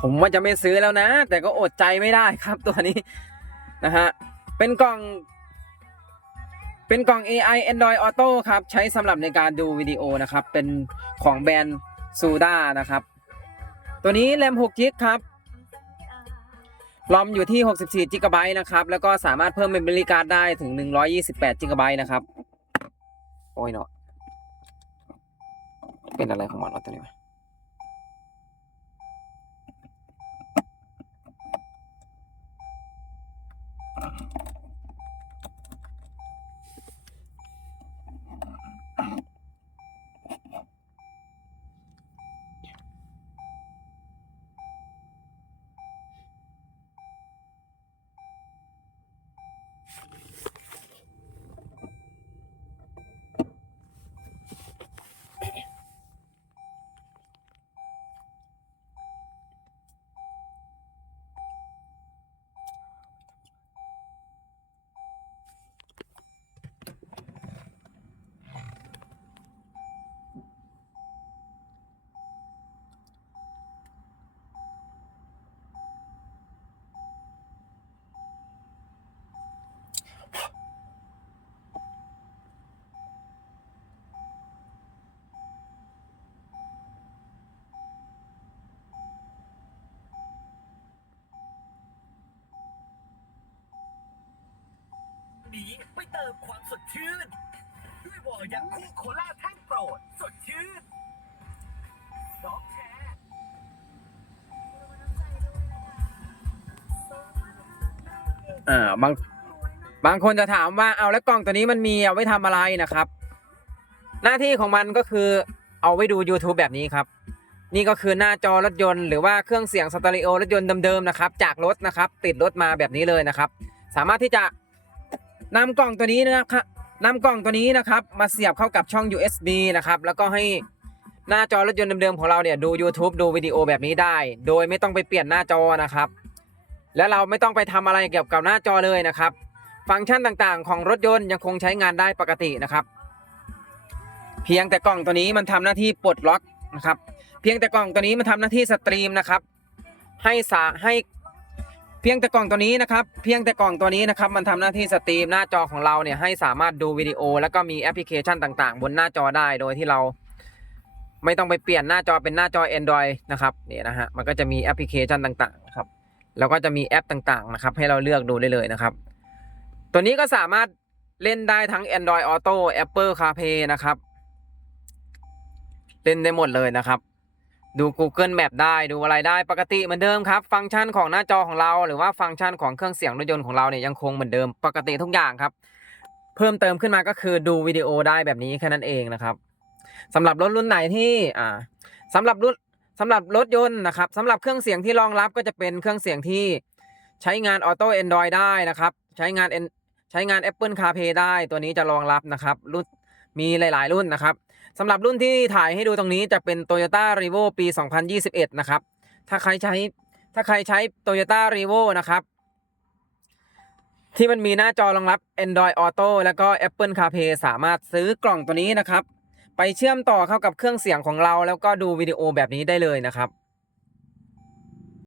ผมว่าจะไม่ซื้อแล้วนะ แต่ก็อดใจไม่ได้ครับตัวนี้นะฮะเป็นกล่อง เป็นกล่อง AI Android Auto ครับ ใช้สำหรับในการดูวิดีโอนะครับ เป็นของแบรนด์ Suda นะครับ ตัวนี้แรม6 g b ครับรอมอยู่ที่ 64 g b นะครับ แล้วก็สามารถเพิ่มเมมโมรี่การ์ดได้ถึง 128 g b นะครับ โอ้ยเนาะเป็นอะไรของมันวะตัวนี้ ว เติมความสดชื่น ด้วยวอลยักคู่โคล่าแท่งโปรด สดชื่นสองแชร์อ่าบางบางคนจะถามว่าเอาแล้วกล่องตัวนี้มันมีเอาไว้ทำอะไรนะครับ หน้าที่ของมันก็คือเอาไว้ดู YouTube แบบนี้ครับ นี่ก็คือหน้าจอรถยนต์หรือว่าเครื่องเสียงสเตอริโอรถยนต์เดิมๆนะครับ จากรถนะครับ ติดรถมาแบบนี้เลยนะครับ สามารถที่จะ นำกล่องตัวนี้นะครับนำกล่องตัวนี้นะครับมาเสียบเข้ากับช่อง USB นะครับแล้วก็ให้หน้าจอรถยนต์เดิมๆของเราเนี่ยดู YouTube ดูวิดีโอแบบนี้ได้ โดยไม่ต้องไปเปลี่ยนหน้าจอนะครับ และเราไม่ต้องไปทำอะไรเกี่ยวกับหน้าจอเลยนะครับ ฟังก์ชันต่างๆ ของรถยนต์ยังคงใช้งานได้ปกตินะครับ เพียงแต่กล่องตัวนี้มันทำหน้าที่ปลดล็อกนะครับ เพียงแต่กล่องตัวนี้มันทำหน้าที่สตรีมนะครับ ให้สาให้ เพียงแต่กล่องตัวนี้นะครับ เพียงแต่กล่องตัวนี้นะครับ มันทำหน้าที่สตรีมหน้าจอของเราเนี่ยให้สามารถดูวิดีโอ แล้วก็มีแอปพลิเคชันต่างๆ บนหน้าจอได้โดยที่เรา ไม่ต้องไปเปลี่ยนหน้าจอเป็นหน้าจอ Android นะครับนี่นะฮะมันก็จะมีแอปพลิเคชันต่างๆนะครับแล้วก็จะมีแอปต่างๆนะครับ ให้เราเลือกดูได้เลยนะครับ ตัวนี้ก็สามารถเล่นได้ทั้ง Android Auto Apple CarPlay นะครับ เล่นได้หมดเลยนะครับ ดู Google Map ได้ดูอะไรได้ปกติเหมือนเดิมครับ ฟังก์ชันของหน้าจอของเรา หรือว่าฟังก์ชันของเครื่องเสียงรถยนต์ของเราเนี่ยยังคงเหมือนเดิมปกติทุกอย่างครับ เพิ่มเติมขึ้นมาก็คือดูวิดีโอได้แบบนี้แค่นั้นเองนะครับสำหรับรถรุ่นไหนที่อ่าสำหรับรุ่นสำหรับรถยนต์นะครับสำหรับเครื่องเสียงที่รองรับก็จะเป็นเครื่องเสียงที่ใช้งาน Auto Android ได้นะครับใช้งานใช้งาน Apple CarPlay ได้ตัวนี้จะรองรับนะครับรุ่นมีหลาย ๆ รุ่นนะครับ สำหรับรุ่นที่ถ่ายให้ดูตรงนี้จะเป็น Toyota r e v o ปี 2021 นะครับ ถ้าใครใช้ถ้าใครใช้ Toyota r e v o นะครับ ที่มันมีหน้าจอรองรับ Android Auto แล้วก็ Apple CarPlay สามารถซื้อกล่องตัวนี้นะครับ ไปเชื่อมต่อเข้ากับเครื่องเสียงของเรา แล้วก็ดูวิดีโอแบบนี้ได้เลยนะครับ